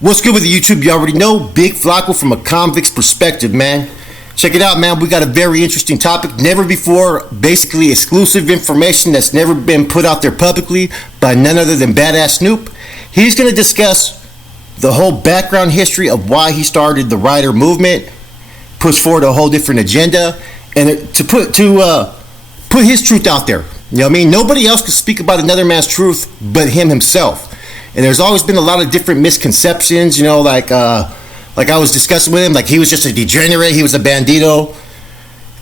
What's good with the YouTube? You already know, Big Flacco from a convict's perspective, man. Check it out, man. We got a very interesting topic. Never before, basically exclusive information that's never been put out there publicly by none other than Badass Snoop. He's going to discuss the whole background history of why he started the Rider movement, push forward a whole different agenda, and to put his truth out there. You know what I mean? Nobody else can speak about another man's truth but him himself. And there's always been a lot of different misconceptions, you know, like I was discussing with him, like he was just a degenerate, he was a bandito.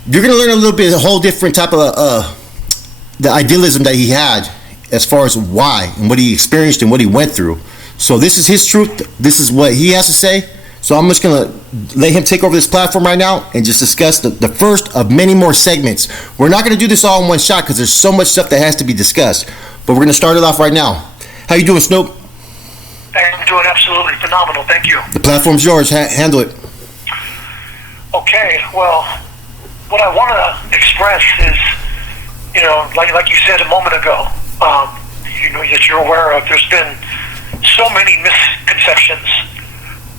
You're going to learn a little bit, a whole different type of the idealism that he had as far as why and what he experienced and what he went through. So this is his truth. This is what he has to say. So I'm just going to let him take over this platform right now and just discuss the first of many more segments. We're not going to do this all in one shot because there's so much stuff that has to be discussed. But we're going to start it off right now. How you doing, Snoop? I'm doing absolutely phenomenal. Thank you. The platform's yours. Handle it. Okay. Well, what I want to express is, you know, like you said a moment ago, you know, that you're aware of, there's been so many misconceptions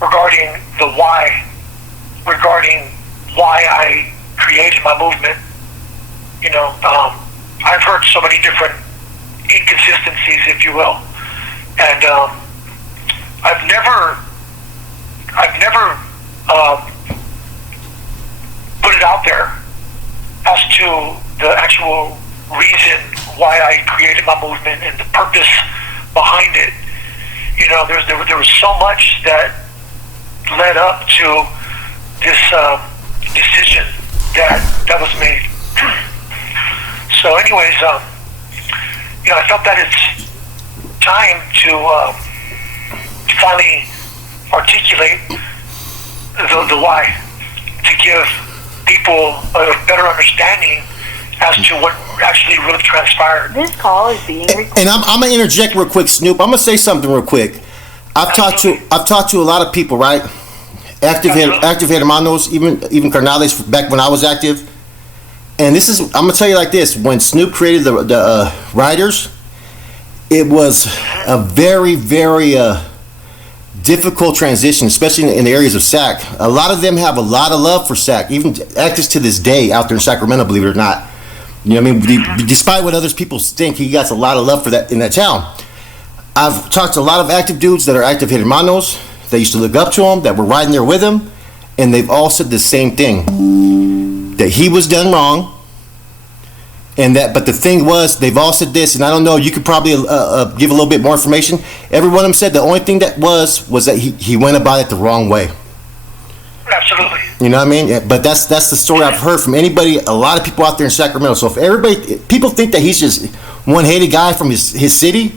regarding the why, regarding why I created my movement. You know, I've heard so many different inconsistencies, if you will, and I've never put it out there as to the actual reason why I created my movement and the purpose behind it. You know, there was so much that led up to this decision that was made. So, anyways, you know, I felt that it's time to finally articulate the why, to give people a better understanding as to what actually really transpired. This call is being recorded. And I'm gonna interject real quick, Snoop. I'm gonna say something real quick. I've talked to a lot of people, right? Active hermanos, even carnales back when I was active. And this is, I'm gonna tell you like this: when Snoop created the Riders, it was a very, very difficult transition, especially in the areas of Sac. A lot of them have a lot of love for Sac, even actors to this day out there in Sacramento, believe it or not. You know what I mean? Despite what others people think, he got a lot of love for that in that town. I've talked to a lot of active dudes that are active hermanos. They used to look up to him, that were riding there with him, and they've all said the same thing: that he was done wrong. And that, but the thing was, they've all said this, and I don't know, you could probably give a little bit more information. Every one of them said the only thing that was that he went about it the wrong way. Absolutely. You know what I mean? Yeah, but that's the story I've heard from anybody, a lot of people out there in Sacramento. So if people think that he's just one hated guy from his city,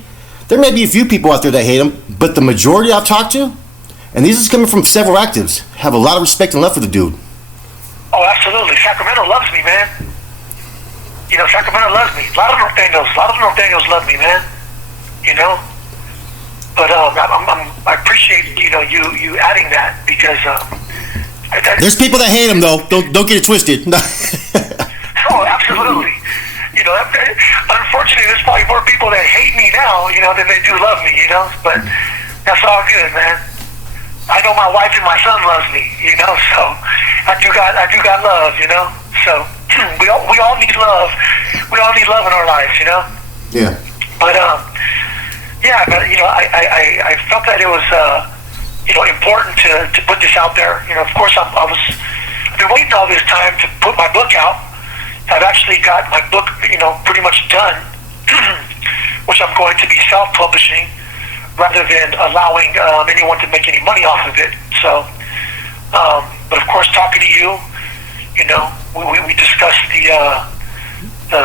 there may be a few people out there that hate him, but the majority I've talked to, and these is coming from several actives, have a lot of respect and love for the dude. Oh, absolutely. Sacramento loves me, man. You know, Sacramento loves me. A lot of Norteños love me, man. You know, but I appreciate you adding that because there's people that hate him though. Don't get it twisted. Oh, absolutely. You know, unfortunately, there's probably more people that hate me now, you know, than they do love me. You know, but that's all good, man. I know my wife and my son loves me. You know, so I do got love. You know, so. We all need love. We all need love in our lives, you know. Yeah. But you know, I felt that it was you know, important to put this out there. You know, of course, I've been waiting all this time to put my book out. I've actually got my book, you know, pretty much done, which I'm going to be self-publishing rather than allowing anyone to make any money off of it. So, but of course, talking to you. You know, we discussed the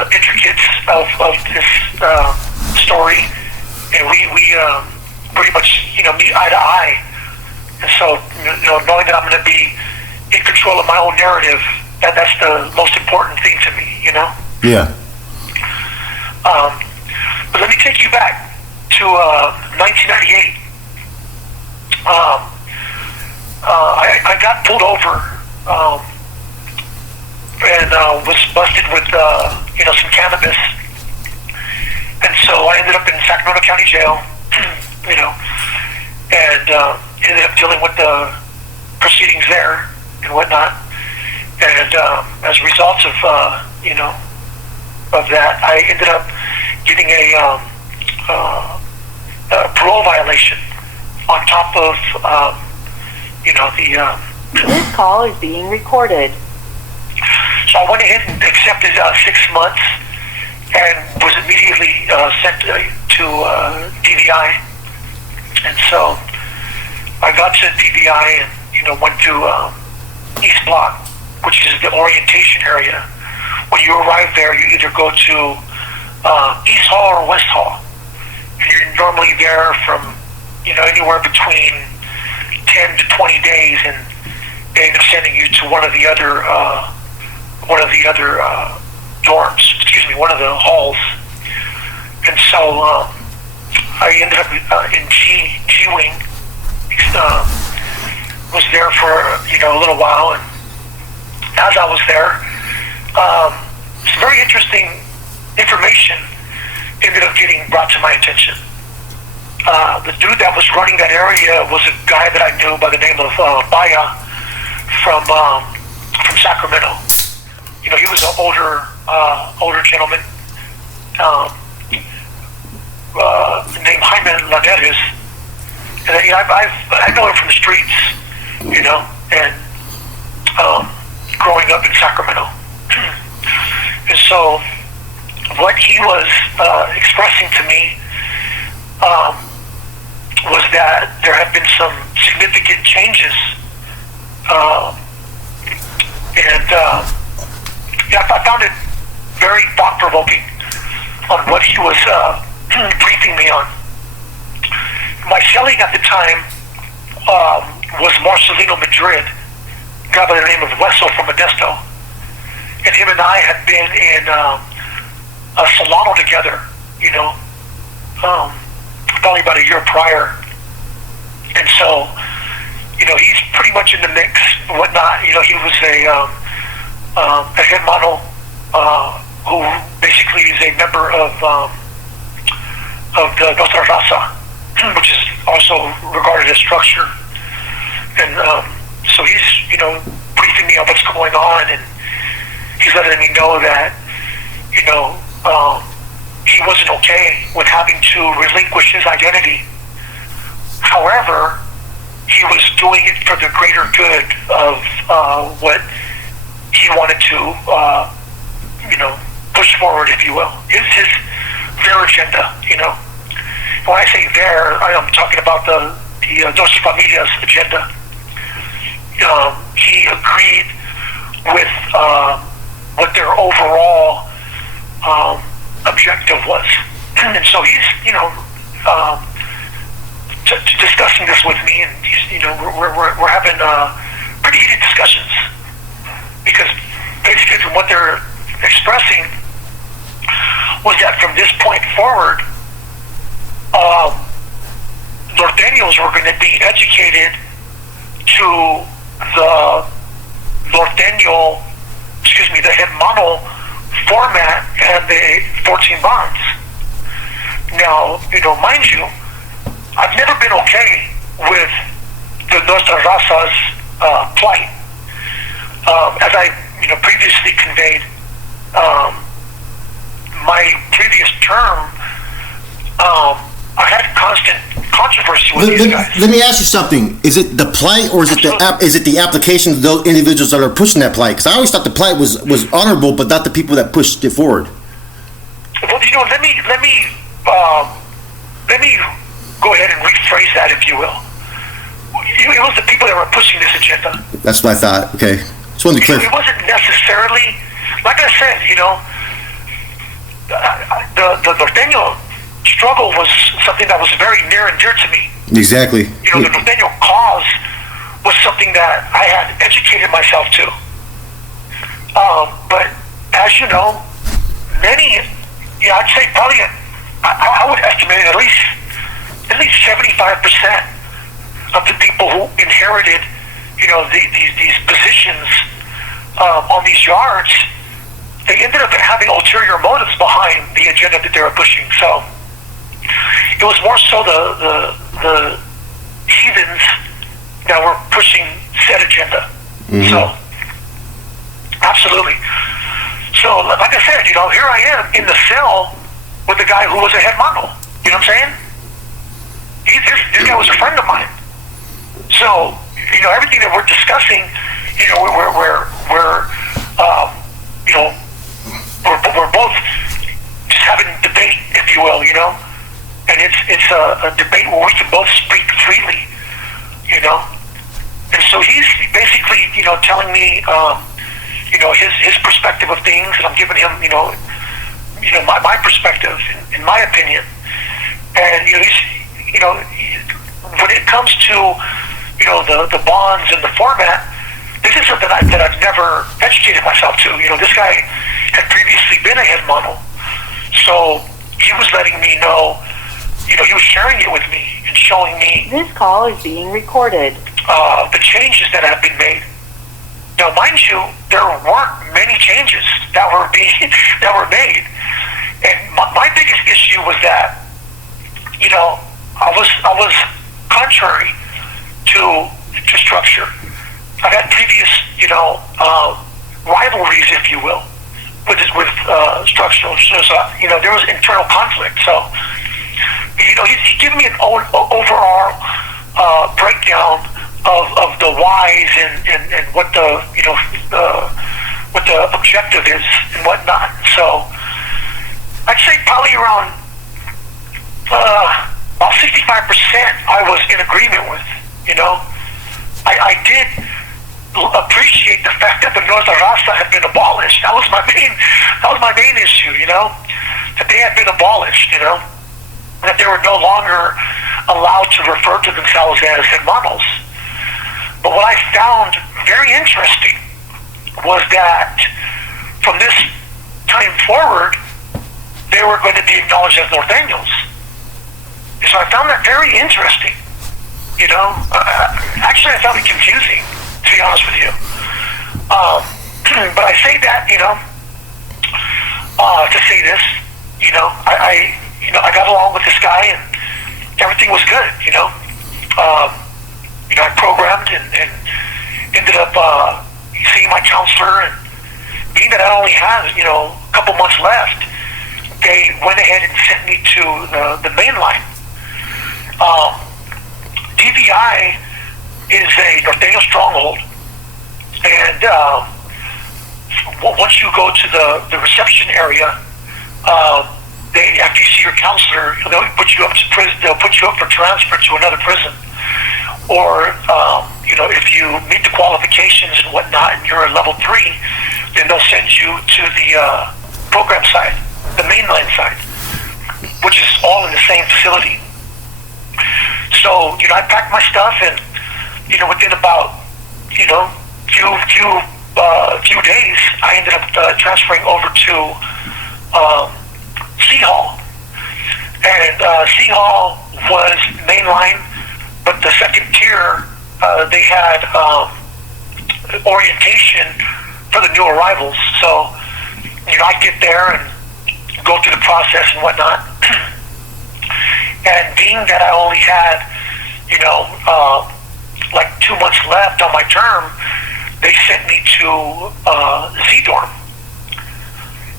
intricacies of this story, and we pretty much, you know, meet eye to eye. And so, you know, knowing that I'm going to be in control of my own narrative, that's the most important thing to me. You know. Yeah. But let me take you back to 1998. I got pulled over. And was busted with you know, some cannabis, and so I ended up in Sacramento County Jail, you know, and ended up dealing with the proceedings there and whatnot. And as a result of of that, I ended up getting a parole violation on top of This call is being recorded. So I went ahead and accepted 6 months and was immediately sent to DVI. And so I got to DVI and went to East Block, which is the orientation area. When you arrive there, you either go to East Hall or West Hall. And you're normally there from anywhere between 10 to 20 days, and they end up sending you to one of the other dorms. One of the halls. And so I ended up in G wing. Was there for a little while, and as I was there, some very interesting information ended up getting brought to my attention. The dude that was running that area was a guy that I knew by the name of Baya from Sacramento. He was an older gentleman named Jaime Laderes, and I know him from the streets, and growing up in Sacramento. And so what he was expressing to me was that there have been some significant changes, I found it very thought-provoking on what he was briefing me on. My celling at the time was Marcelino Madrid, a guy by the name of Wesso from Modesto. And him and I had been in a Solano together, probably about a year prior. And so, he's pretty much in the mix and whatnot. He was a hermano who basically is a member of the Nostra Raza, which is also regarded as structure. And so he's, briefing me on what's going on, and he's letting me know that, he wasn't okay with having to relinquish his identity. However, he was doing it for the greater good of what he wanted to, push forward, if you will. It's their agenda, When I say their, I'm talking about the Dos Familias agenda. He agreed with what their overall objective was. And so he's, discussing this with me, and he's, we're having pretty heated discussions, because basically from what they're expressing was that from this point forward, Norteños were going to be educated to the Norteño, the Hermano format and the 14 bonds. Now, mind you, I've never been okay with the Nostra Raza's plight. As I, previously conveyed, my previous term, I had constant controversy with these guys. Let me ask you something. Is it the plight, or is it the application of those individuals that are pushing that plight? Because I always thought the plight was honorable, but not the people that pushed it forward. Well, let me go ahead and rephrase that, if you will. It was the people that were pushing this agenda. That's what I thought. Okay, just wanted to clear. It wasn't necessarily, like I said, the Norteño struggle was something that was very near and dear to me. Exactly. The Norteño cause was something that I had educated myself to. But as you know, many, I'd say probably, I would estimate at least 75% of the people who inherited, these positions on these yards, they ended up having ulterior motives behind the agenda that they were pushing. So it was more so the heathens that were pushing said agenda. So, absolutely. So, like I said, here I am in the cell with the guy who was a head mono. You know what I'm saying? This guy was a friend of mine. So, everything that we're discussing, we're both just having debate, if you will, and it's a debate where we can both speak freely, and so he's basically, telling me, his perspective of things, and I'm giving him, my perspective, in my opinion, and he's, when it comes to, the bonds and the format, this is something that I've never educated myself to. This guy had previously been a head mono, so he was letting me know, he was sharing it with me and showing me This call is being recorded. the changes that have been made. Now, mind you, there weren't many changes that were made, and my biggest issue was that, I was contrary to structure. I've had previous, rivalries, if you will, with structural. So, there was internal conflict. So, he's giving me an overall breakdown of the whys and what the what the objective is and whatnot. So, I'd say probably around about 65% I was in agreement with. I did appreciate the fact that the Nuestra Raza had been abolished. That was my main issue, that they had been abolished, that they were no longer allowed to refer to themselves as hermanos. But what I found very interesting was that from this time forward, they were going to be acknowledged as Norteños. So I found that very interesting. Actually, I found it confusing, to be honest with you. But I say that, to say this, I got along with this guy and everything was good, I programmed and ended up seeing my counselor, and being that I only had, a couple months left, they went ahead and sent me to the main line. DVI is a Norteño stronghold, and once you go to the reception area, after you see your counselor, they'll put you up to prison. They'll put you up for transfer to another prison, or if you meet the qualifications and whatnot, and you're a level 3, then they'll send you to the program side, the mainline side, which is all in the same facility. So, I packed my stuff, and, within about, few days, I ended up transferring over to C Hall. And C Hall was mainline, but the second tier, they had orientation for the new arrivals. So, I get there and go through the process and whatnot. And being that I only had, like 2 months left on my term, they sent me to Z-Dorm.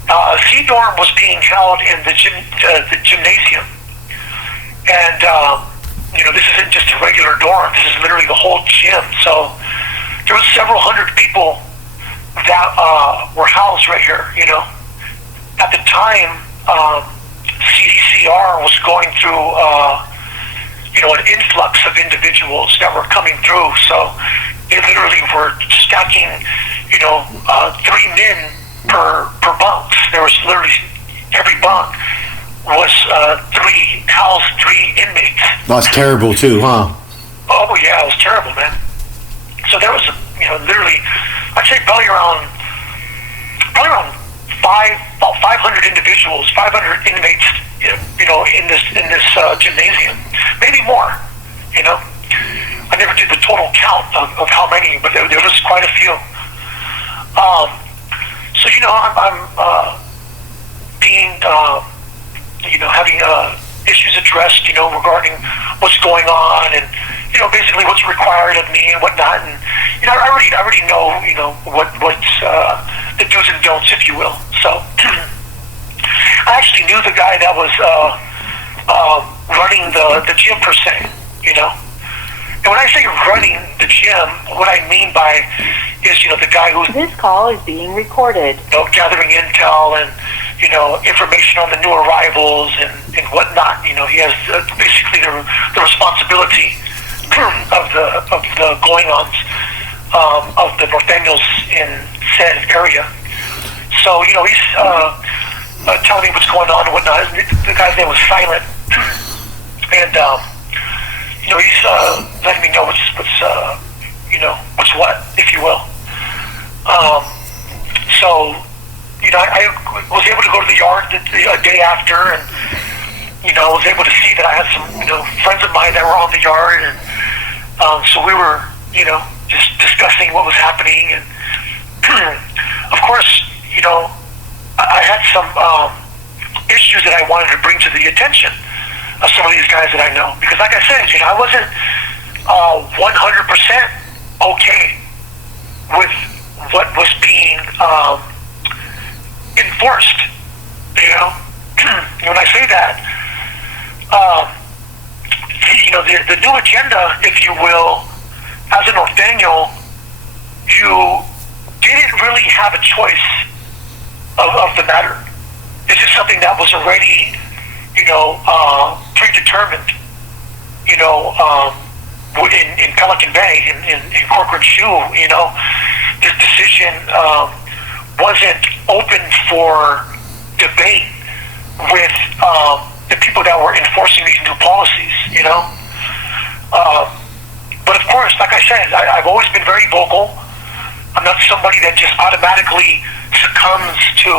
Z-Dorm was being held in the gymnasium. And, this isn't just a regular dorm. This is literally the whole gym. So there was several hundred people that were housed right here, At the time, CDCR was going through, an influx of individuals that were coming through. So they literally were stacking, 3 men per bunks. There was literally every bunk was 3 inmates. That's terrible too, huh? Oh yeah, it was terrible, man. So there was, literally, I'd say probably around 500 individuals, 500 inmates, in this gymnasium, maybe more. I never did the total count of how many, but there was quite a few. So I'm being having issues addressed, regarding what's going on, and basically what's required of me and whatnot. And I already know, what's the do's and don'ts, if you will. So I actually knew the guy that was running the gym per se. And when I say running the gym, what I mean by is the guy who's This call is being recorded. gathering intel and information on the new arrivals and whatnot. He has basically the responsibility of the going-ons of the Norteños in said area. So he's telling me what's going on and whatnot. The guy's name was Silent, and he's letting me know what's what, if you will. So I was able to go to the yard a day after, and I was able to see that I had some friends of mine that were on the yard, and so we were just discussing what was happening, and of course I had some issues that I wanted to bring to the attention of some of these guys that I know, because like I said, I wasn't 100% okay with what was being enforced. When I say that, the new agenda, if you will, as a Norteño, you didn't really have a choice of the matter. This is something that was already, predetermined, in Pelican Bay, in Corcoran Shoe. This decision wasn't open for debate with the people that were enforcing these new policies, But of course, like I said, I've always been very vocal. I'm not somebody that just automatically succumbs to,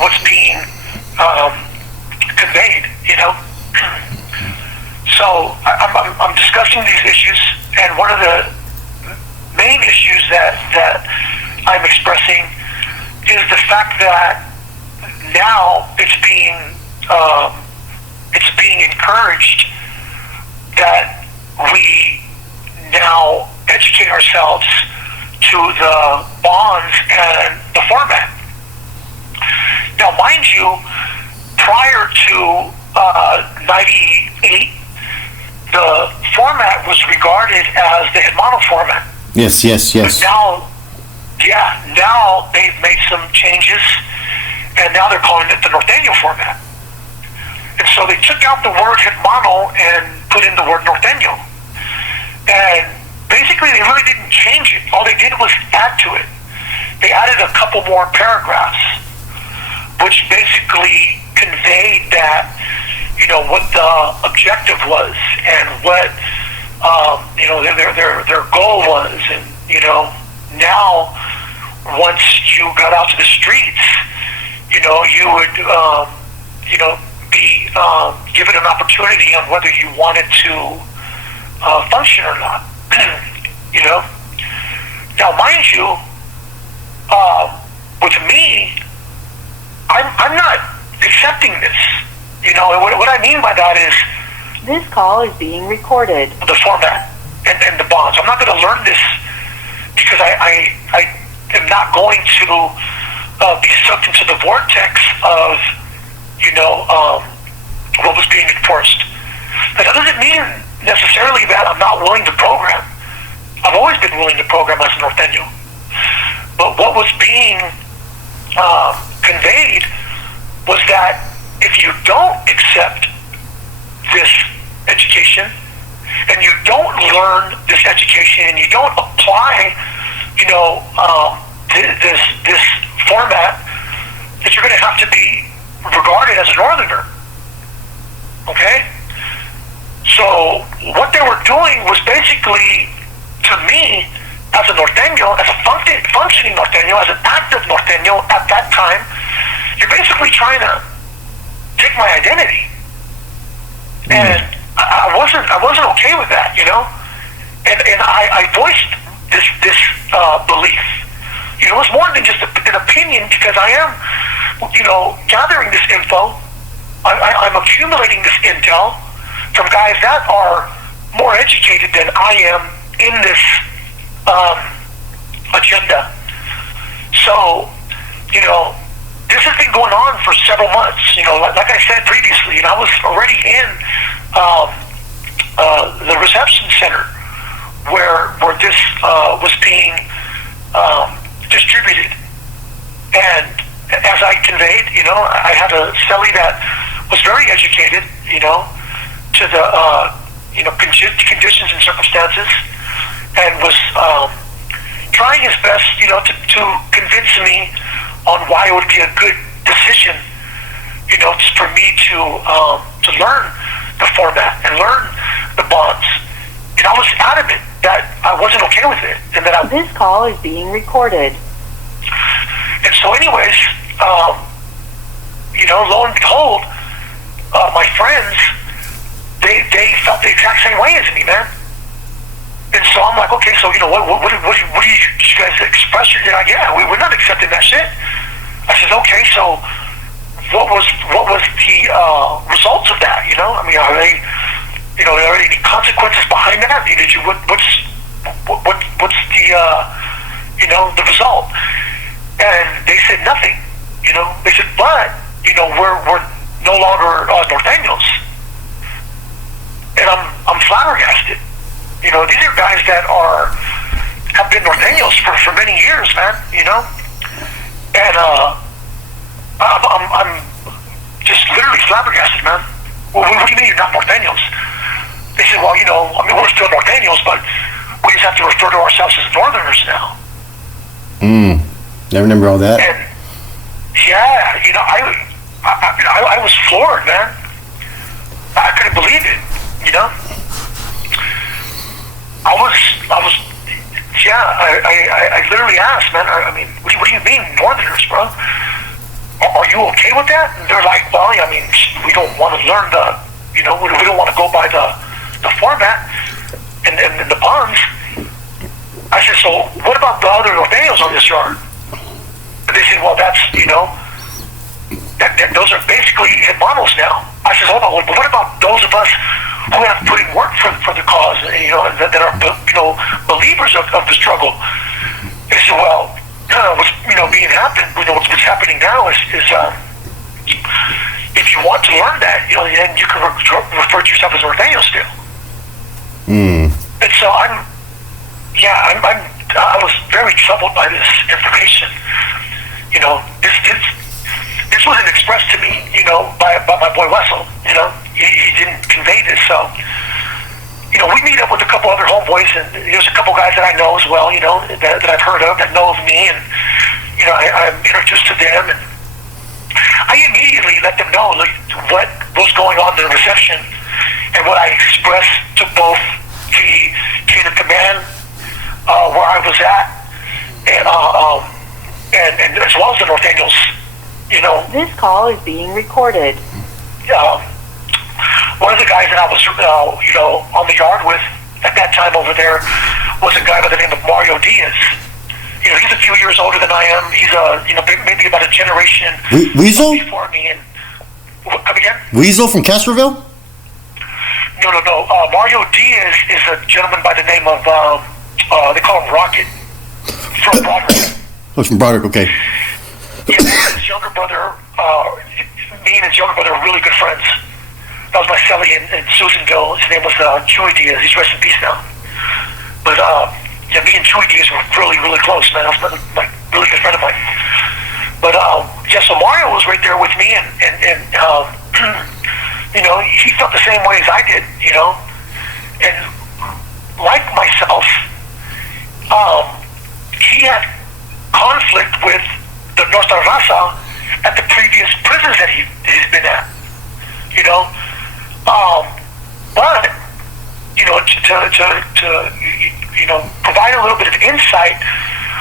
what's being conveyed, So I'm discussing these issues, and one of the main issues that I'm expressing is the fact that now it's being encouraged that we now educate ourselves to the bonds and the format. Now, mind you, prior to 98, the format was regarded as the Hermano format. Yes. Now they've made some changes, and now they're calling it the Norteño format. And so they took out the word Hermano and put in the word Norteño. And basically they really didn't change it. All they did was add to it. They added a couple more paragraphs, which basically conveyed that, what the objective was and what, their goal was. And, now once you got out to the streets, you would, be given an opportunity on whether you wanted to function or not. Now, mind you, with me, I'm not accepting this. What I mean by that is This call is being recorded. the format and the bonds. I'm not going to learn this because I am not going to be sucked into the vortex of what was being enforced. But that doesn't mean necessarily that I'm not willing to program. I've always been willing to program as a Norteño. But what was being conveyed was that if you don't accept this education and you don't learn this education and you don't apply, this format, that you're going to have to be regarded as a Northerner. Okay? So what they were doing was basically, to me, as a Norteño, as a functioning Norteño, as an active Norteño at that time, you're basically trying to take my identity. And I wasn't okay with that, And I voiced this belief. It's more than just an opinion, because I am, gathering this info. I'm accumulating this intel from guys that are more educated than I am in this agenda. So, this has been going on for several months. Like I said previously, I was already in the reception center where this was being distributed. And as I conveyed, I had a cellie that was very educated, to the conditions and circumstances, and was trying his best, to convince me on why it would be a good decision, for me to learn the format and learn the bonds. And I was adamant that I wasn't okay with it, and that This call is being recorded. And so, anyways, lo and behold, my friends, they felt the exact same way as me, man. And so I'm like, okay, so what do you guys express? Yeah, we're not accepting that shit. I said, okay, so what was the results of that? Are they, are there any consequences behind that? What's the the result? And they said nothing. They said, but we're no longer Norteños. And I'm flabbergasted. These are guys that have been Norteños for many years, man. And I'm just literally flabbergasted, man. Well, what do you mean you're not Norteños? They said, well, we're still Norteños, but we just have to refer to ourselves as Northerners now. I remember all that. And yeah, I was floored, man. I couldn't believe it. I literally asked, man. What do you mean Northerners, bro? Are you okay with that? And they're like, well, we don't want to learn we don't want to go by the format and the bonds. I said, so what about the other Norteños on this yard? And they said, well, that's, those are basically hermanos now. I said, hold on, but what about those of us who have put in work for the cause, that are, believers of the struggle? They said, well, what's, what's happening now is if you want to learn that, then you can refer to yourself as Norteño still. And so I was very troubled by this information. This wasn't expressed to me, by my boy Wessel. He didn't convey this. So, we meet up with a couple other homeboys, and there's a couple guys that I know as well, that I've heard of, that know of me, and I'm introduced to them, and I immediately let them know what was going on in the reception, and what I expressed to both the chain of command where I was at, and as well as the Norteños. This call is being recorded. One of the guys that I was, on the yard with at that time over there was a guy by the name of Mario Diaz. He's a few years older than I am. He's maybe about a generation Weasel before me. And come again? Weasel from Castroville? No. Mario Diaz is a gentleman by the name of they call him Rocket from Broderick. Oh, from Broderick. Okay. Yeah, his younger brother, me and his younger brother are really good friends. That was my cellie in Susanville. His name was Chewy Diaz. He's rest in peace now. But me and Chewy Diaz were really, really close, man. That was my really good friend of mine. But so Mario was right there with me, and he felt the same way as I did, and like myself, he had conflict with the Nostra Raza at the previous prisons that he's been at, but to provide a little bit of insight,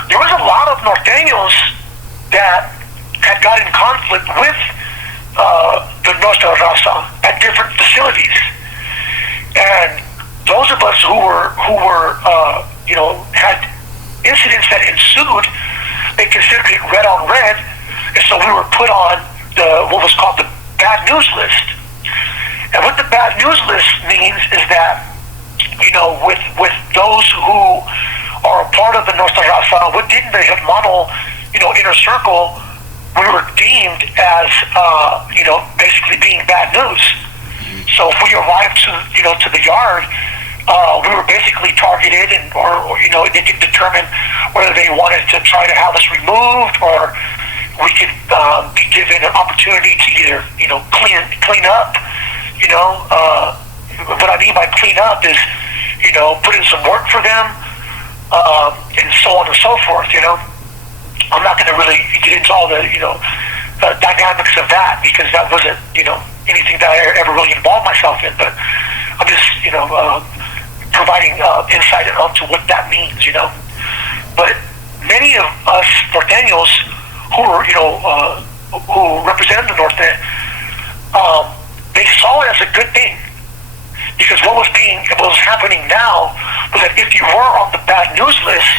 there was a lot of Norteños that had got in conflict with the Nostra Raza at different facilities, and those of us who were had incidents that ensued, they considered it red on red, and so we were put on what was called the bad news list. And what the bad news list means is that with those who are a part of the Nuestra Raza within the Hermano, inner circle, we were deemed as, basically being bad news. So if we arrived to the yard, we were basically targeted, or they could determine whether they wanted to try to have us removed, or we could be given an opportunity to either clean up. What I mean by clean up is put in some work for them, and so on and so forth. I'm not going to really get into all the dynamics of that, because that wasn't anything that I ever really involved myself in. But I'm just providing insight onto what that means, But many of us Norteños who were, who represented the Norte, they saw it as a good thing, because what was happening now was that if you were on the bad news list,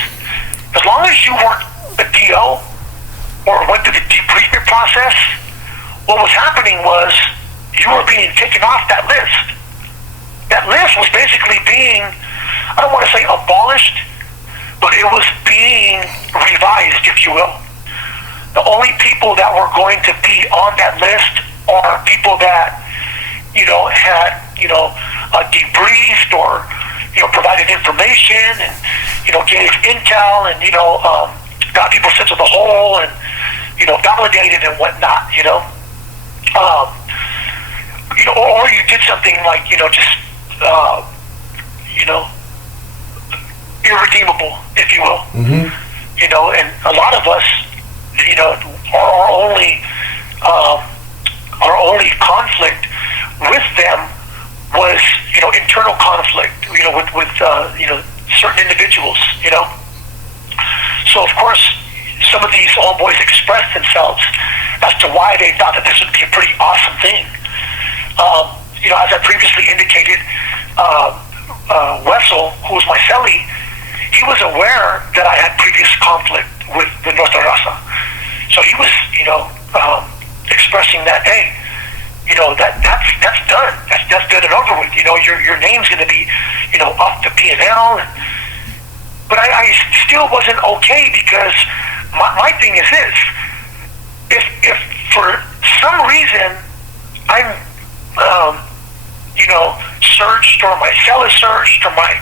as long as you weren't a DO or went through the debriefing process, what was happening was you were being taken off that list. That list was basically being, I don't want to say abolished, but it was being revised, if you will. The only people that were going to be on that list are people that, had, debriefed or, provided information and, gave intel and, got people sent to the hole and, validated and whatnot, or you did something like, just irredeemable, if you will. Mm-hmm. And a lot of us, our only conflict with them was, internal conflict, with certain individuals, So of course, some of these old boys expressed themselves as to why they thought that this would be a pretty awesome thing. As I previously indicated, Wessel, who was my cellie, he was aware that I had previous conflict with the Nuestra Raza. So he was, expressing that, hey, that's done. That's done and over with. Your name's going to be, off the P&L. But I still wasn't okay, because my thing is this: if for some reason I'm, searched, or my cell is searched, or my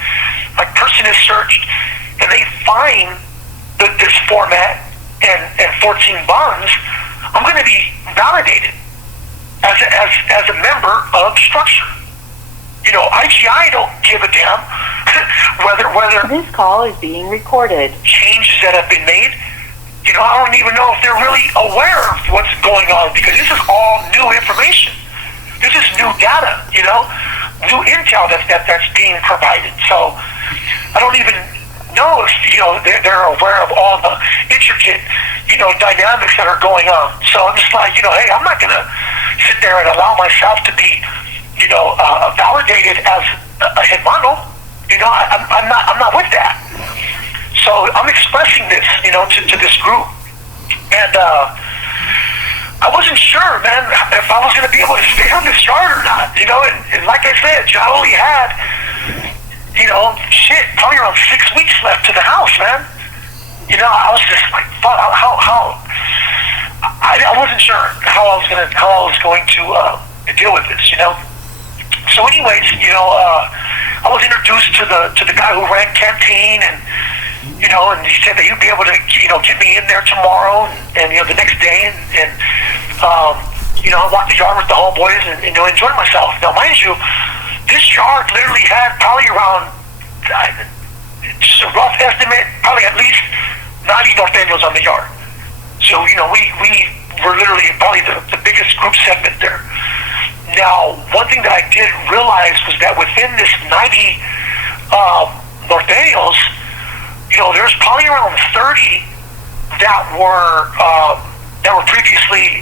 person is searched, and they find this format and 14 bonds, I'm going to be validated as a member of structure. IGI don't give a damn whether This call is being recorded. changes that have been made. I don't even know if they're really aware of what's going on, because this is all new information. This is new data, new intel that's being provided. So I don't even know if they're aware of all the intricate dynamics that are going on. So I'm just like, hey, I'm not gonna sit there and allow myself to be validated as a hermano. I'm not with that. So I'm expressing this to this group, and I wasn't sure, man, if I was going to be able to stay on this yard or not, and like I said, I only had, probably around 6 weeks left to the house, man. I was just like, fuck, how, I wasn't sure how I was going to deal with this, So anyways, I was introduced to the guy who ran canteen, and he said that he'd be able to, get me in there tomorrow and the next day, and I walked the yard with the homeboys and enjoyed myself. Now, mind you, this yard literally had probably around, just a rough estimate, probably at least 90 Norteños on the yard. So, we were literally probably the biggest group segment there. Now, one thing that I did realize was that within this 90 Norteños, there's probably around 30 that were previously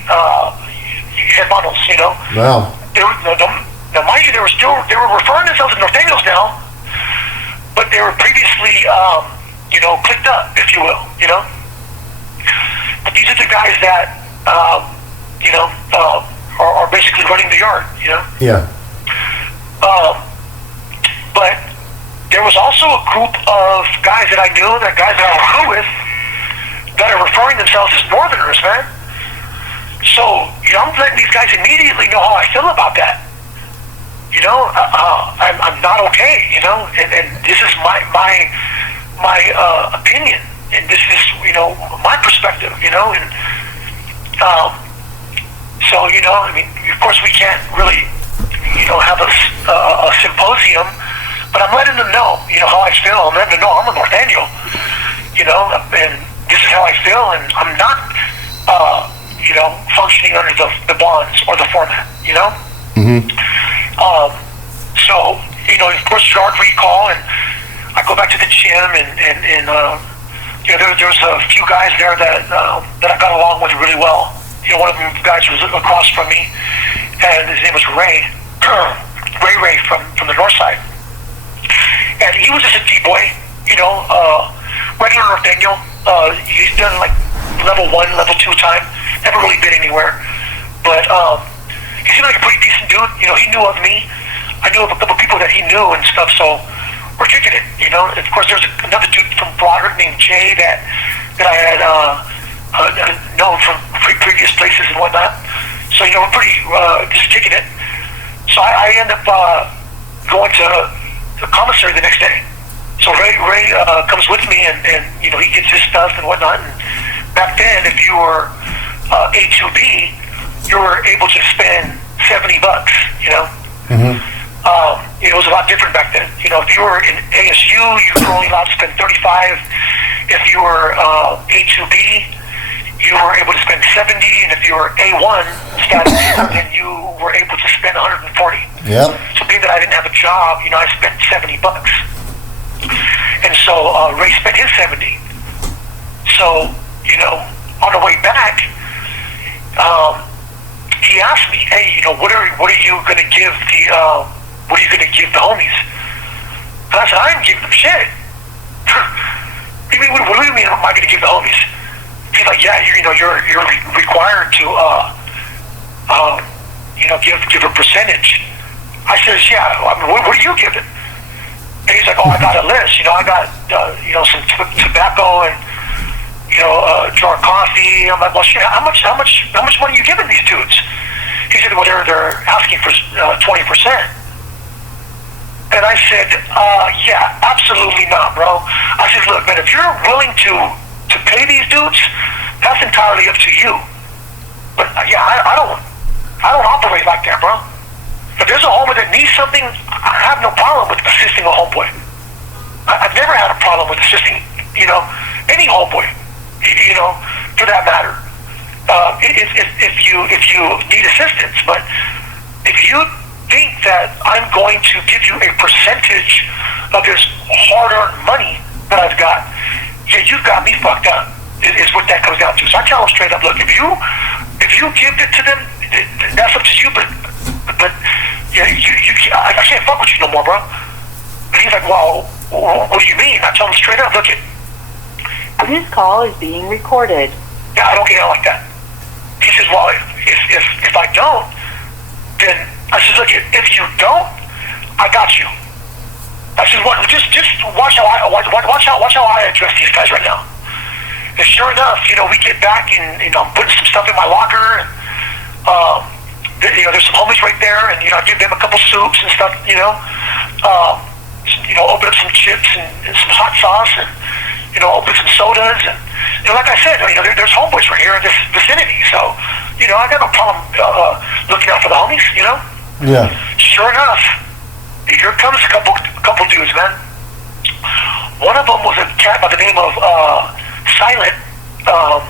hermanos. Wow. Now, mind you, they were referring themselves as Norteños now, but they were previously clicked up, if you will. But these are the guys that are basically running the yard. Yeah. But there was also a group of guys that I knew, that guys that I was with, that are referring themselves as Northerners, man. So, I'm letting these guys immediately know how I feel about that. I'm not okay, and this is my opinion, and this is, my perspective, and so, of course we can't really, have a symposium, but I'm letting them know, how I feel. I'm letting them know I'm a North Annual, and this is how I feel, and I'm not, functioning under the bonds or the format, Mm-hmm. So, of course, yard recall, and I go back to the gym, and there's a few guys there that I got along with really well. One of them guys was across from me, and his name was Ray, Ray from the north side. And he was just a D-boy, regular North Daniel. He's done like level 1, level 2 time, never really been anywhere. But he seemed like a pretty decent dude. He knew of me. I knew of a couple people that he knew and stuff, so we're kicking it, Of course, there's another dude from Broderick named Jay that I had known from previous places and whatnot. So, we're pretty just kicking it. So I end up going to the commissary the next day. So Ray comes with me, and he gets his stuff and whatnot. And back then, if you were A2B, you were able to spend $70, Mm-hmm. It was a lot different back then. If you were in ASU, you were only allowed to spend $35. If you were A2B, you were able to spend $70, and if you were A1 status, then you were able to spend $140. Yep. So being that I didn't have a job, I spent $70. And so Ray spent his 70. So, on the way back, he asked me, "Hey, what are you gonna give the homies?" And I said, "I ain't giving them shit." What do you mean? Am I gonna give the homies? He's like, "Yeah, you're required to give a percentage." I says, "Yeah. What are you giving?" And he's like, "Oh, I got a list. I got some tobacco and a jar of coffee." I'm like, "Well, shit. How much money are you giving these dudes?" He said, "Well, they're asking for 20%." And I said, "Yeah, absolutely not, bro." I said, "Look, man, if you're willing to pay these dudes, that's entirely up to you. But yeah, I don't operate like that, bro. If there's a homeboy that needs something, I have no problem with assisting a homeboy. I've never had a problem with assisting, any homeboy, for that matter. If you need assistance, but if you think that I'm going to give you a percentage of this hard-earned money that I've got, yeah, you've got me fucked up. Is what that comes down to." So I tell them straight up, "Look, if you give it to them, that's up to you. But yeah, I can't fuck with you no more, bro." And he's like, "Well, what do you mean?" I tell him straight up, "Look, This call is being recorded. yeah, I don't get out like that." He says, "Well, if I don't, then," I said, "Look, if you don't, I got you." I said, "What? Just watch how I address these guys right now." And sure enough, we get back and I'm putting some stuff in my locker, and there's some homies right there, and I give them a couple soups and stuff, open up some chips and some hot sauce, and open some sodas, and like I said, there's homeboys right here in this vicinity, so I got no problem looking out for the homies, Yeah. Sure enough, here comes a couple dudes, man. One of them was a cat by the name of Silent. I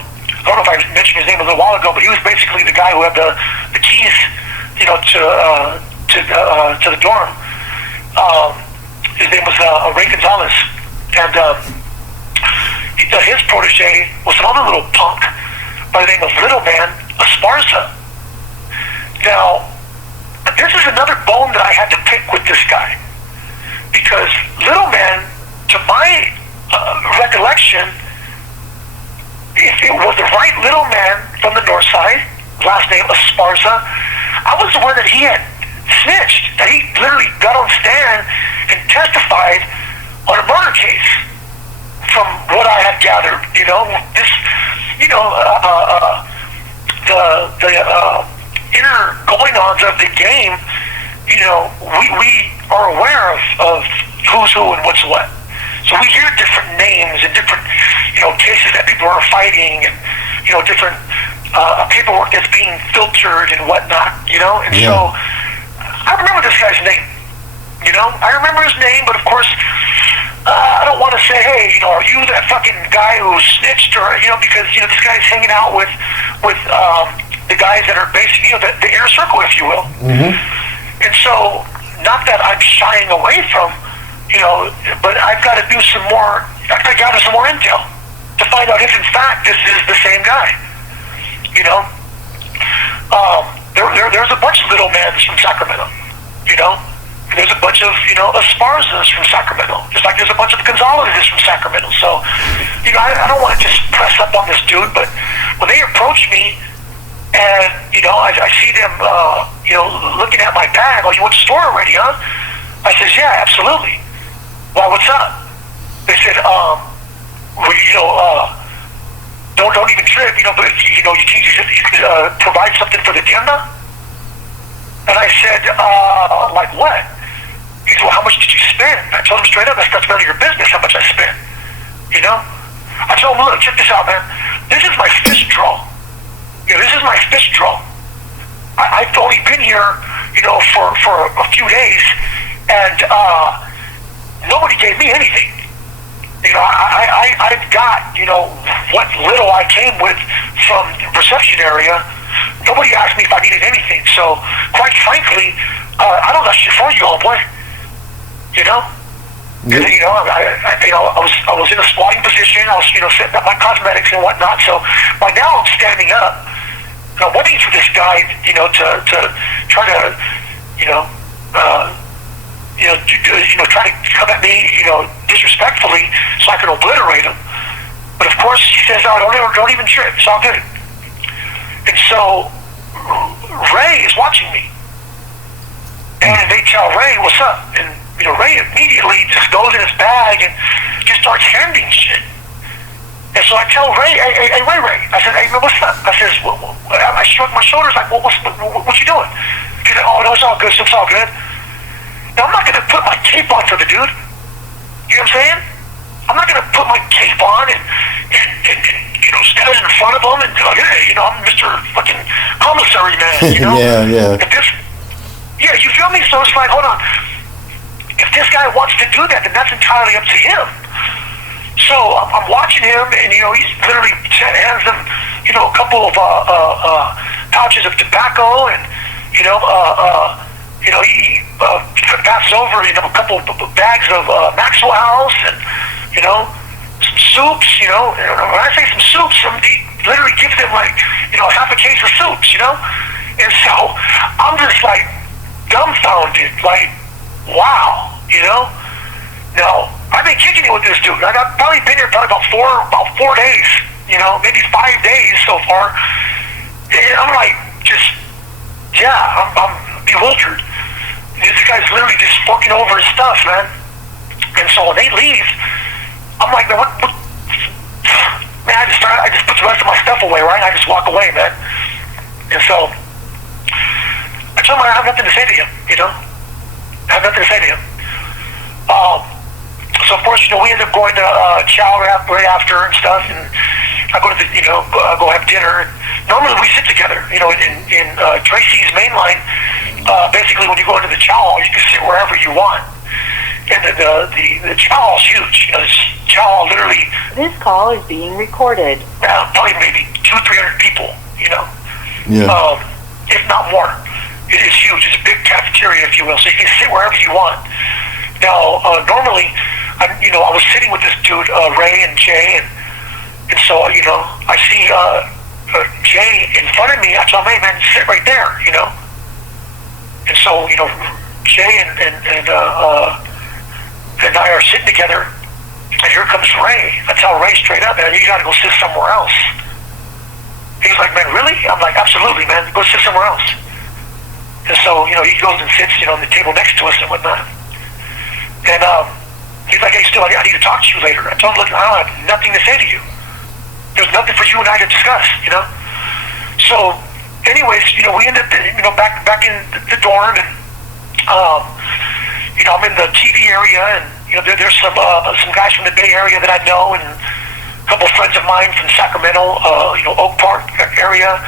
don't know if I mentioned his name a little while ago, but he was basically the guy who had the keys, to the dorm. His name was Ray Gonzalez, and his protege was another little punk by the name of Little Man Esparza. Now, this is another bone that I had to pick with this guy, because Little Man, to my recollection, if it was the right Little Man from the north side, last name Esparza, I was the one that he had snitched, that he literally got on stand and testified on a murder case. From what I had gathered, this, the inner goings-ons of the game, we are aware of who's who and what's what. So we hear different names and different, cases that people are fighting, and different paperwork that's being filtered and whatnot, And so I remember this guy's name. I remember his name, but of course, I don't want to say, hey, are you that fucking guy who snitched, or because this guy's hanging out with the guys that are basically the inner circle, if you will. Mm-hmm. And so, not that I'm shying away from, but I've got to do some more. I've got to gather some more intel to find out if in fact this is the same guy. There's a bunch of little mans from Sacramento. There's a bunch of, Esparzas from Sacramento. Just like there's a bunch of Gonzalez's from Sacramento. So, I don't want to just press up on this dude, but when they approach me and, I see them, looking at my bag, oh, you went to the store already, huh? I says, yeah, absolutely. Why, what's up? They said, don't even trip, but, you could provide something for the tienda? And I said, like what? He said, well, how much did you spend? I told him straight up, that's none of your business how much I spent. I told him, look, check this out, man. This is my fist draw. This is my fist draw. I've only been here, for a few days, and nobody gave me anything. I've got, what little I came with from the reception area. Nobody asked me if I needed anything. So, quite frankly, I don't got shit for you, homeboy. Yep. I was in a squatting position. I was, setting up my cosmetics and whatnot. So, by now I'm standing up. I'm waiting for this guy, to try to, try to come at me, disrespectfully, so I can obliterate him. But of course, he says, "Oh, don't even trip. It's all good." And so Ray is watching me, and they tell Ray, "What's up?" And Ray immediately just goes in his bag and just starts handing shit. And so I tell Ray, "Hey, Ray." I said, "Hey, man, what's up?" I says, I shrug my shoulders like, "Well, what you doing?" He said, "Oh, no, it's all good. It's all good." Now I'm not gonna put my cape on for the dude. You know what I'm saying? I'm not gonna put my cape on and stand in front of him and be like, "Hey, I'm Mr. fucking commissary man." Yeah. Yeah, you feel me? So it's like, hold on. If this guy wants to do that, then that's entirely up to him. So I'm watching him, and he's literally hands him, a couple of pouches of tobacco, and he passes over, a couple of bags of Maxwell House, and some soups. When I say some soups, somebody literally gives them like half a case of soups. And so I'm just like dumbfounded, like wow, Now I've been kicking it with this dude. I've probably been here about 4 days, maybe 5 days so far. And I'm like, I'm bewildered. This guy's literally just forking over his stuff, man. And so when they leave, I'm like, man, what? Man, I just put the rest of my stuff away, right? I just walk away, man. And so I told him I have nothing to say to him, I have nothing to say to him. So of course, we end up going to chow right after and stuff, and I go to go have dinner. Normally we sit together, in Tracy's main line. Basically, when you go into the chow hall, you can sit wherever you want. And the chow hall's huge. This chow hall literally. This call is being recorded. Probably maybe 200-300 people. Yeah. If not more. It is huge. It's a big cafeteria, if you will, so you can sit wherever you want. Now, normally, I was sitting with this dude, Ray and Jay, and so, I see Jay in front of me. I tell him, "Hey, man, sit right there," And so, Jay and I are sitting together, and here comes Ray. I tell Ray straight up, "Man, you gotta go sit somewhere else." He's like, "Man, really?" I'm like, "Absolutely, man. Go sit somewhere else." And so, he goes and sits, on the table next to us and whatnot. And He's like, hey, Stu, I need to talk to you later. I told him, look, I don't have nothing to say to you. There's nothing for you and I to discuss, you know? So, anyways, you know, we ended up, you know, back in the dorm, and, you know, I'm in the TV area, and, you know, there's some guys from the Bay Area that I know, and a couple of friends of mine from Sacramento, you know, Oak Park area.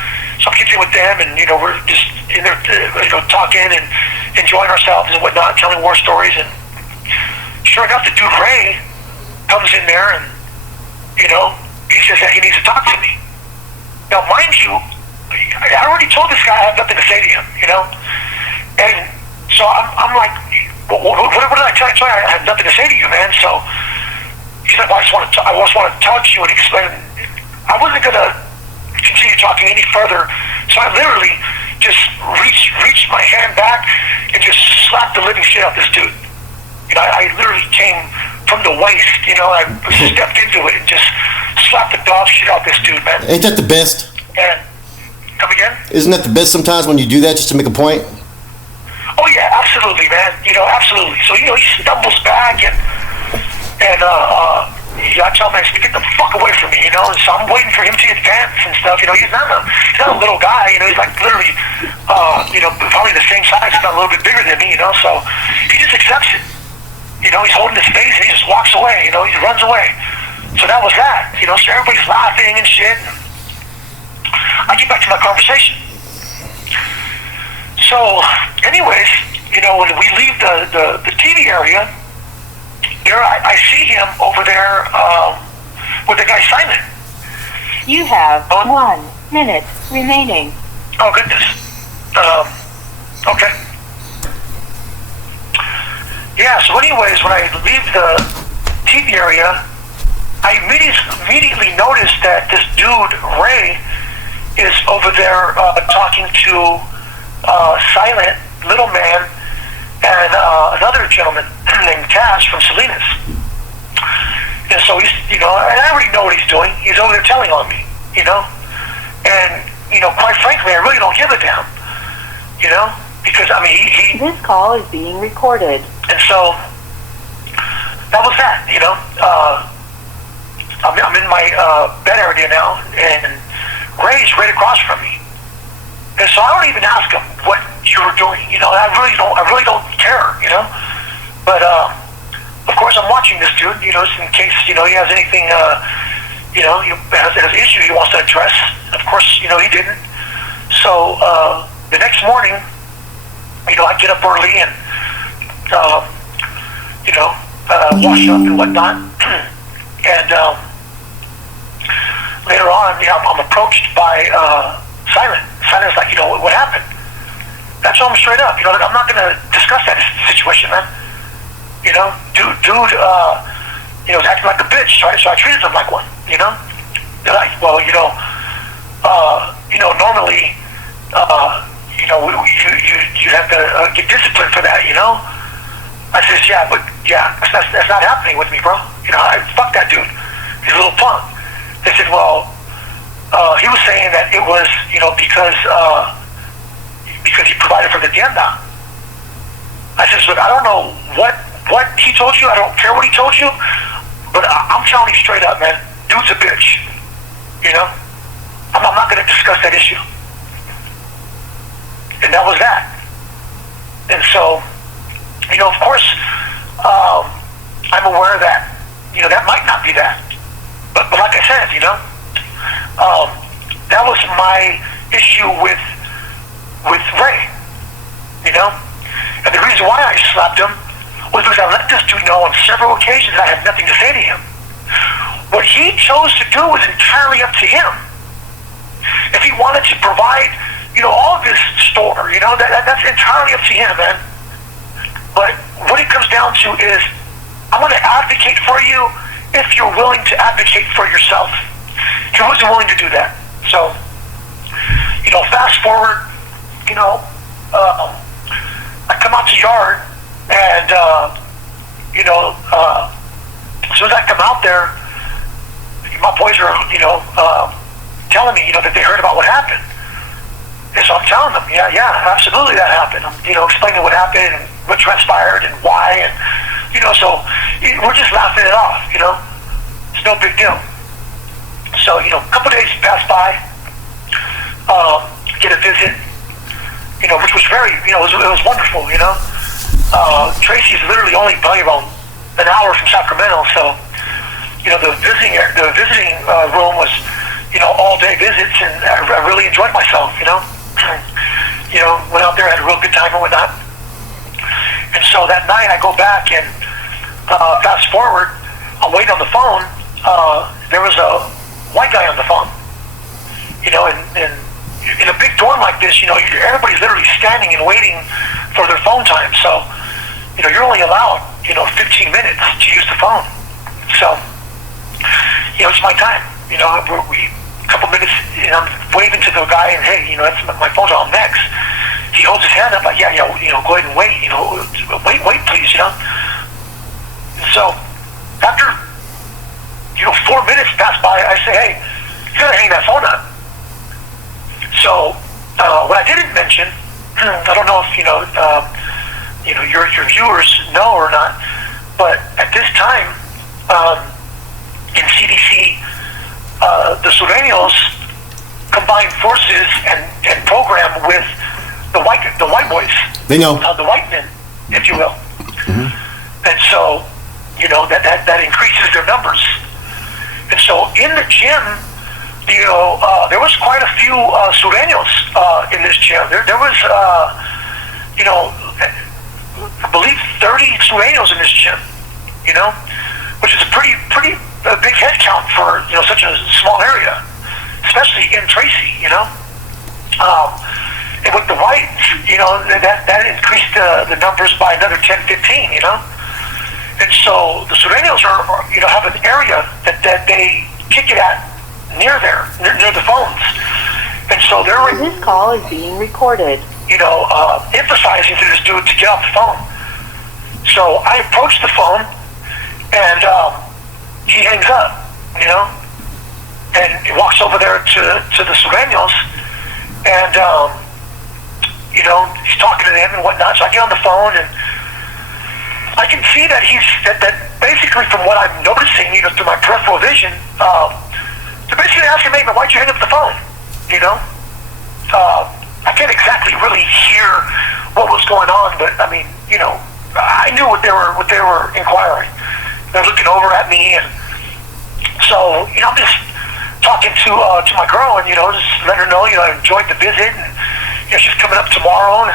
So I'm continuing with them, and, you know, we're just in there, you know, talking and enjoying ourselves and whatnot, telling war stories. And sure enough, the dude Ray comes in there, and, you know, he says that he needs to talk to me. Now, mind you, I already told this guy I have nothing to say to him, you know? And so I'm like, what did I tell you? I have nothing to say to you, man. So he's like, well, I just want to talk to you and explain. I wasn't going to continue talking any further, so I literally just reached my hand back and just slapped the living shit out of this dude. You know, I literally came from the waist, you know, I stepped into it and just slapped the dog shit out of this dude, man. Ain't that the best? And, come again? Isn't that the best sometimes when you do that just to make a point? Oh yeah, absolutely, man. You know, absolutely. So, you know, he stumbles back, and I tell him, man, get the fuck away from me, you know. And so I'm waiting for him to advance and stuff. You know, he's not a little guy. You know, he's like literally, you know, probably the same size, if not a little bit bigger than me. You know, so he just accepts it. You know, he's holding his face and he just walks away. You know, he runs away. So that was that. You know, so everybody's laughing and shit. I get back to my conversation. So, anyways, you know, when we leave the TV area, there I see him over there with the guy Simon. You have 1 minute remaining. Oh, goodness. Okay. Yeah, so anyways, when I leave the TV area, I immediately noticed that this dude, Ray, is over there talking to Silent, Little Man, and another gentleman named Cash from Salinas. And so he's, you know, and I already know what he's doing. He's over there telling on me, you know. And, you know, quite frankly, I really don't give a damn, you know, because, I mean, he This call is being recorded. and so that was that, you know. I'm in my bed area now, and Ray's right across from me. And so I don't even ask him what you were doing, you know. I really don't care, you know. But of course, I'm watching this dude, you know, just in case, you know, he has anything, you know, has an issue he wants to address. Of course, you know, he didn't. So the next morning, you know, I get up early and you know, wash up and whatnot, and later on, you know, I'm approached by Silent. Silent's like, you know, what happened? That's all, I'm straight up. You know, I'm not going to discuss that situation, man. You know, dude, you know, was acting like a bitch, right? So I treated him like one, you know? They're like, well, you know, normally, you know, you have to get disciplined for that, you know? I says, yeah, but, yeah, that's not happening with me, bro. You know, fuck that dude. He's a little punk. They said, well, he was saying that it was, you know, because he provided for the tienda. I says, look, I don't know what he told you. I don't care what he told you, but I'm telling you straight up, man. Dude's a bitch. You know? I'm not going to discuss that issue. And that was that. And so, you know, of course, I'm aware that, you know, that might not be that. But like I said, you know, that was my issue with Ray, you know? And the reason why I slapped him was because I let this dude know on several occasions I had nothing to say to him. What he chose to do was entirely up to him. If he wanted to provide, you know, all of his store, you know, that's entirely up to him, man. But what it comes down to is, I'm going to advocate for you if you're willing to advocate for yourself. He wasn't willing to do that. So, you know, fast forward, you know, I come out to yard, and, you know, as soon as I come out there, my boys are, you know, telling me, you know, that they heard about what happened. And so I'm telling them, yeah, absolutely that happened. I'm, you know, explaining what happened and what transpired and why. And So we're just laughing it off, It's no big deal. So, a couple days pass by, get a visit, which was very, it was wonderful, Tracy is literally only probably around an hour from Sacramento, so, the visiting room was, all day visits, and I really enjoyed myself, went out there, had a real good time and whatnot. And so that night I go back and fast forward, I'm waiting on the phone, there was a white guy on the phone, and in a big dorm like this, everybody's literally standing and waiting for their phone time. So, you're only allowed, 15 minutes to use the phone. So, it's my time. We a couple minutes, I'm waving to the guy, and hey, that's my phone's on next. He holds his hand up, like, yeah, go ahead and wait, wait, please, And so, after 4 minutes pass by, I say, hey, you gotta hang that phone up. So, what I didn't mention, I don't know if your viewers know or not, but at this time, in CDC, the Sureños combined forces and program with the white boys. They know. The white men, if you will. Mm-hmm. And so, that increases their numbers. And so in the gym, there was quite a few Sureños in this gym. There was, I believe 30 Sureños in this gym, which is a pretty big head count for, such a small area, especially in Tracy, And with the whites, that increased the numbers by another 10, 15, And so the Sureños are have an area that they kick it at near the phones. And so they're... This call is being recorded. Emphasizing to this dude to get off the phone. So I approach the phone, and he hangs up, and he walks over there to the Sureños, and, he's talking to them and whatnot. So I get on the phone, and I can see that that basically from what I'm noticing, through my peripheral vision, they're basically asking me, why'd you hang up the phone, I can't exactly really hear what was going on, but I mean, I knew what they were inquiring. They're looking over at me, and so I'm just talking to my girl, and just let her know I enjoyed the visit, and she's coming up tomorrow, and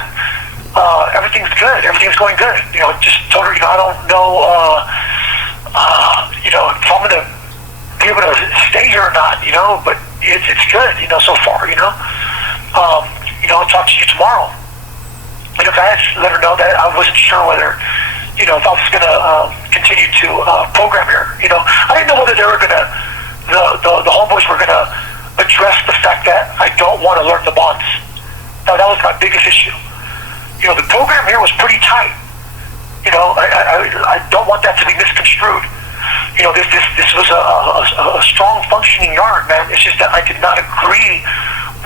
everything's good, everything's going good. Just told her I don't know if I'm gonna be able to stay here or not, but it's good, so far, I'll talk to you tomorrow. I just let her know that I wasn't sure whether, if I was going to continue to program here. I didn't know whether they were going to, the homeboys were going to address the fact that I don't want to learn the bonds. Now, that was my biggest issue. The program here was pretty tight. I don't want that to be misconstrued. This was a strong functioning yard, man. It's just that I did not agree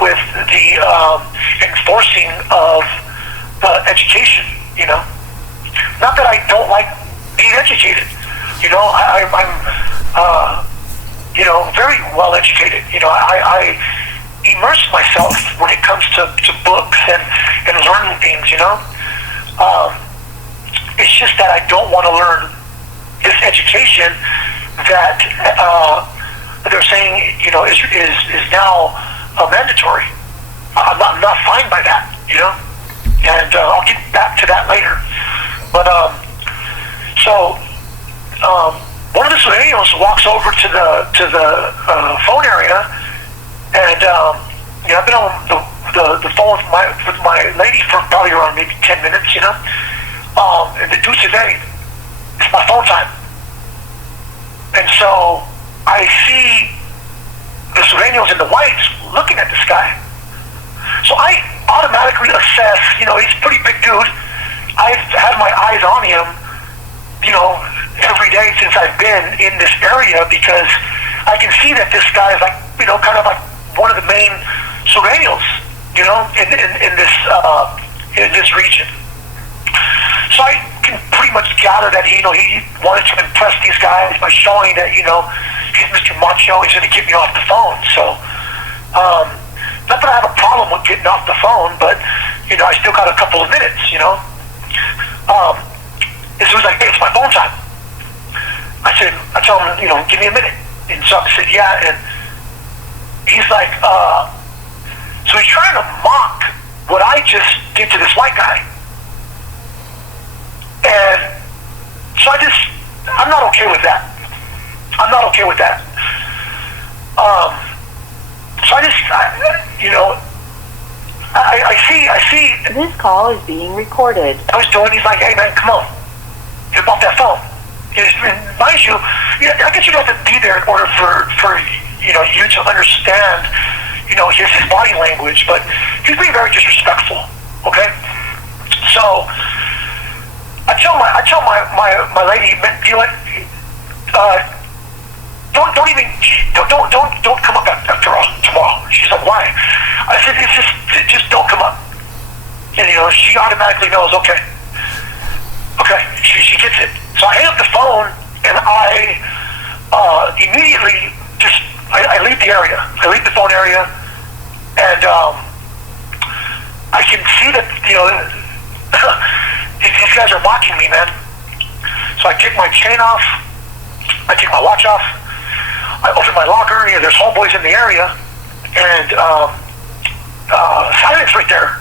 with the enforcing of education, Not that I don't like being educated. I'm very well educated. I immerse myself when it comes to books and learning things, It's just that I don't want to learn this education that they're saying, is now mandatory. I'm not fine by that, and I'll get back to that later. But one of the Sureños walks over to the phone area, and I've been on the phone with my lady for probably around maybe 10 minutes, and the dude says, hey, it's my phone time. And so I see the Sureños and the whites looking at this guy. So I automatically assess, he's a pretty big dude. I've had my eyes on him, every day since I've been in this area, because I can see that this guy is like, kind of like one of the main Sureños, in this region. So I can pretty pretty much gathered that he wanted to impress these guys by showing that he's Mr. Macho. He's going to get me off the phone. So, not that I have a problem with getting off the phone, but I still got a couple of minutes. As soon as I say it's my phone time, I tell him, give me a minute. And so I said, yeah, and he's like, so he's trying to mock what I just did to this white guy. And so I'm not okay with that. I'm not okay with that. So I see. This call is being recorded. I was doing, he's like, hey man, come on. Get off that phone. Mind you, I guess you don't have to be there in order for you to understand, his body language, but he's being very disrespectful. Okay? So I tell my lady, you know what? Don't come up after tomorrow. She's like, why? I said, it's just don't come up. And she automatically knows. Okay. She gets it. So I hang up the phone and I immediately I leave the area. I leave the phone area, and I can see that these guys are mocking me, man. So I take my chain off. I take my watch off. I open my locker. There's homeboys in the area, and silence right there.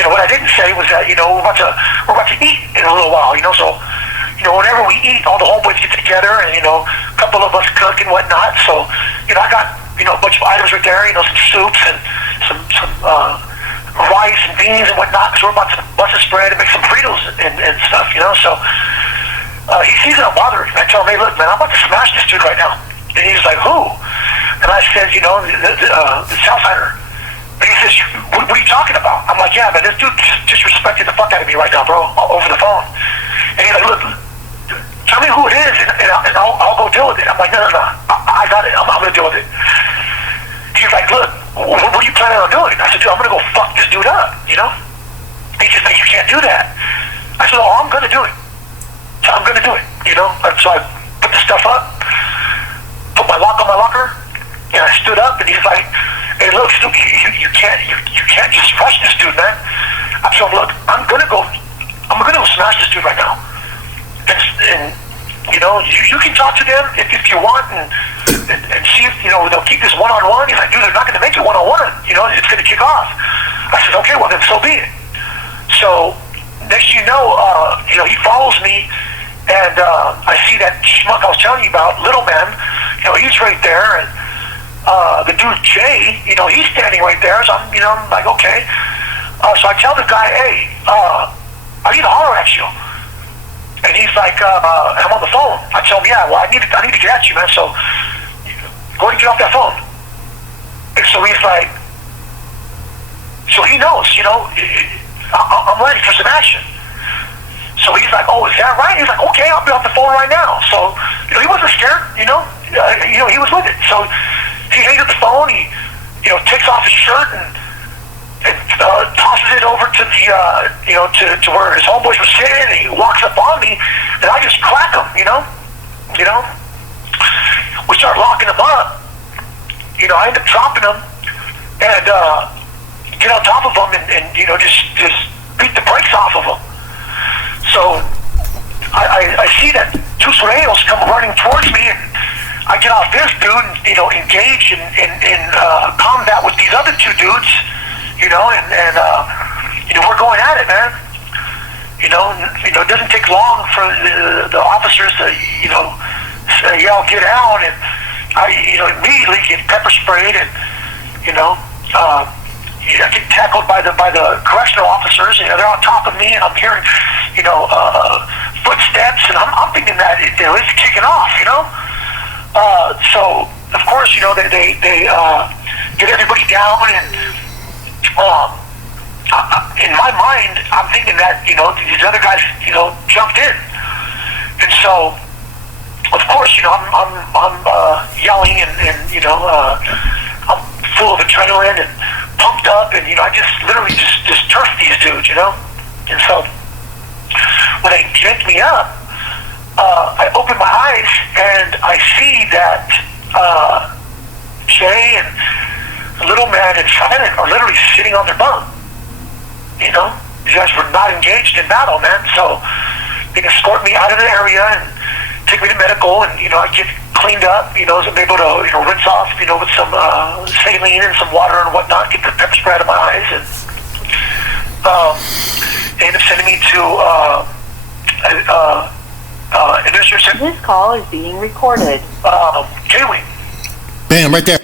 What I didn't say was that we're about to eat in a little while. So whenever we eat, all the homeboys get together, and a couple of us cook and whatnot. So I got a bunch of items right there. Some soups and some rice and beans and whatnot. Because we're about to bust a spread and make some burritos and stuff. So he sees that I'm bothering. I tell him, hey, look, man, I'm about to smash this dude right now. And he's like, who? And I said, the Southsider. And he says, what are you talking about? I'm like, yeah, man, this dude just disrespected the fuck out of me right now, bro, over the phone. And he's like, look, tell me who it is, and I'll go deal with it. I'm like, no, I got it. I'm going to deal with it. He's like, look, what are you planning on doing? I said, dude, I'm going to go fuck this dude up, He just like, you can't do that. I said, oh, I'm going to do it. So I'm going to do it, And so I put the stuff up, put my lock on my locker, and I stood up, and he's like, hey, look, Snoop, you can't just rush this dude, man. I told him, look, I'm gonna go smash this dude right now. And you can talk to them if you want and see if they'll keep this one-on-one. He's like, dude, they're not gonna make it one-on-one. It's gonna kick off. I said, okay, well then so be it. So next he follows me, and I see that schmuck I was telling you about, Little Man. He's right there, and the dude Jay, he's standing right there. So I'm like, okay. So I tell the guy, hey, I need to holler at you. And he's like, I'm on the phone. I tell him, yeah, well, I need to get at you, man. So go ahead and get off that phone. And so he's like, so he knows, I'm ready for some action. So he's like, oh, is that right? He's like, okay, I'll be off the phone right now. So he wasn't scared, he was with it. So he hangs up the phone. He takes off his shirt and tosses it over to the to where his homeboys were sitting. And he walks up on me, and I just crack him. We start locking him up. I end up dropping him and get on top of him and just beat the brakes off of him. So I see that two Sureños come running towards me, and I get off this dude and engage in combat with these other two dudes, and we're going at it, man. It doesn't take long for the officers to yell, get out, and I immediately get pepper sprayed, and I get tackled by the correctional officers. They're on top of me, and I'm hearing footsteps, and I'm thinking that it's kicking off. So of course they get everybody down, and in my mind I'm thinking that these other guys jumped in, and so of course I'm yelling and I'm full of adrenaline and pumped up, and I just literally just turfed these dudes, and so when they yanked me up, I open my eyes and I see that Jay and Little Man and Silent are literally sitting on their bunk. You know, these guys were not engaged in battle, man. So they escort me out of the area and take me to medical, and I get cleaned up. So I'm able to rinse off, with some saline and some water and whatnot, get the pepper spray out of my eyes, and they end up sending me to This call is being recorded. K-Wing. Bam, right there.